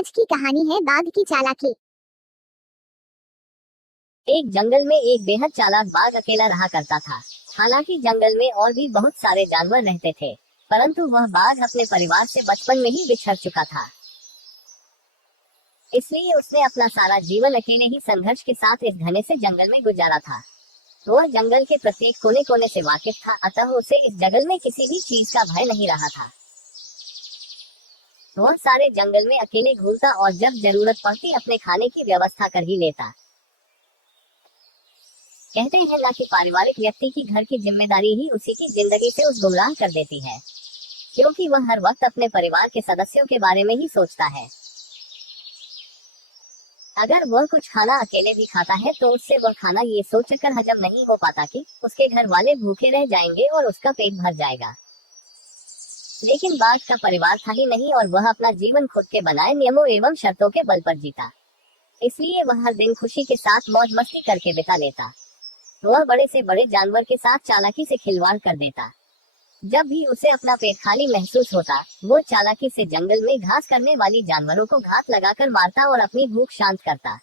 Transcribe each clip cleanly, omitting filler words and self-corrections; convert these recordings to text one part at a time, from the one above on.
आज की कहानी है बाघ की चालाकी। एक जंगल में एक बेहद चालाक बाघ अकेला रहा करता था। हालांकि जंगल में और भी बहुत सारे जानवर रहते थे, परंतु वह बाघ अपने परिवार से बचपन में ही बिछड़ चुका था। इसलिए उसने अपना सारा जीवन अकेले ही संघर्ष के साथ इस घने से जंगल में गुजारा था। वह जंगल के प्रत्येक कोने कोने से वाकिफ था, अतः उसे इस जंगल में किसी भी चीज का भय नहीं रहा था। वह सारे जंगल में अकेले घूमता और जब जरूरत पड़ती अपने खाने की व्यवस्था कर ही लेता। कहते हैं ना कि पारिवारिक व्यक्ति की घर की जिम्मेदारी ही उसी की जिंदगी से उस गुमराह कर देती है, क्योंकि वह हर वक्त अपने परिवार के सदस्यों के बारे में ही सोचता है। अगर वह कुछ खाना अकेले भी खाता है तो उससे वह खाना ये सोचकर हजम नहीं हो पाता कि उसके घर वाले भूखे रह जाएंगे और उसका पेट भर जाएगा। लेकिन बाघ का परिवार था ही नहीं और वह अपना जीवन खुद के बनाए नियमों एवं शर्तों के बल पर जीता। इसलिए वह हर दिन खुशी के साथ मौज मस्ती करके बिता लेता। वह बड़े से बड़े जानवर के साथ चालाकी से खिलवाड़ कर देता। जब भी उसे अपना पेट खाली महसूस होता, वो चालाकी से जंगल में घास करने वाली जानवरों को घात लगाकर मारता और अपनी भूख शांत करता।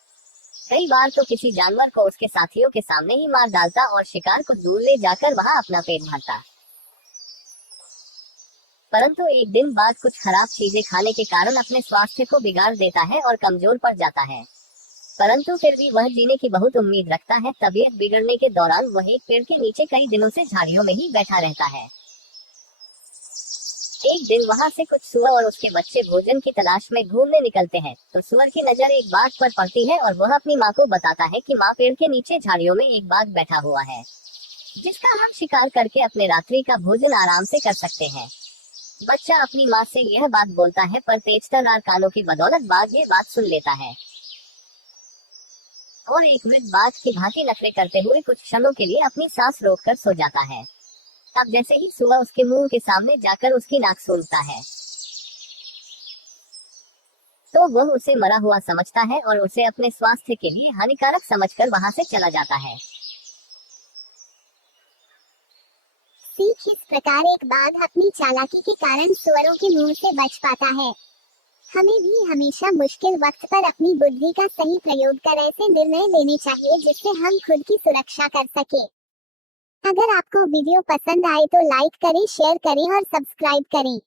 कई बार तो किसी जानवर को उसके साथियों के सामने ही मार डालता और शिकार को दूर ले जाकर वहां अपना पेट भरता। परंतु एक दिन बाघ कुछ खराब चीजें खाने के कारण अपने स्वास्थ्य को बिगाड़ देता है और कमजोर पड़ जाता है। परंतु फिर भी वह जीने की बहुत उम्मीद रखता है। तबीयत बिगड़ने के दौरान वह एक पेड़ के नीचे कई दिनों से झाड़ियों में ही बैठा रहता है। एक दिन वहां से कुछ सुअर और उसके बच्चे भोजन की तलाश में घूमने निकलते हैं, तो सुअर की नजर एक बाघ पर पड़ती है और वह अपनी माँ को बताता है कि माँ, पेड़ के नीचे झाड़ियों में एक बाघ बैठा हुआ है, जिसका हम शिकार करके अपने रात्रि का भोजन आराम से कर सकते हैं। बच्चा अपनी माँ से यह बात बोलता है, पर तेजतर्रार कानों की बदौलत बाघ ये बात सुन लेता है और एक वृद्ध बाघ की भांति नखरे करते हुए कुछ क्षणों के लिए अपनी सांस रोककर सो जाता है। तब जैसे ही सुअर उसके मुंह के सामने जाकर उसकी नाक सूंघता है, तो वह उसे मरा हुआ समझता है और उसे अपने स्वास्थ्य के लिए हानिकारक समझकर वहां से चला जाता है। सीख, इस प्रकार एक बाघ अपनी चालाकी के कारण सुअरों के मुंह से बच पाता है। हमें भी हमेशा मुश्किल वक्त पर अपनी बुद्धि का सही प्रयोग कर ऐसे निर्णय लेने चाहिए जिससे हम खुद की सुरक्षा कर सके। अगर आपको वीडियो पसंद आए तो लाइक करें, शेयर करें और सब्सक्राइब करें।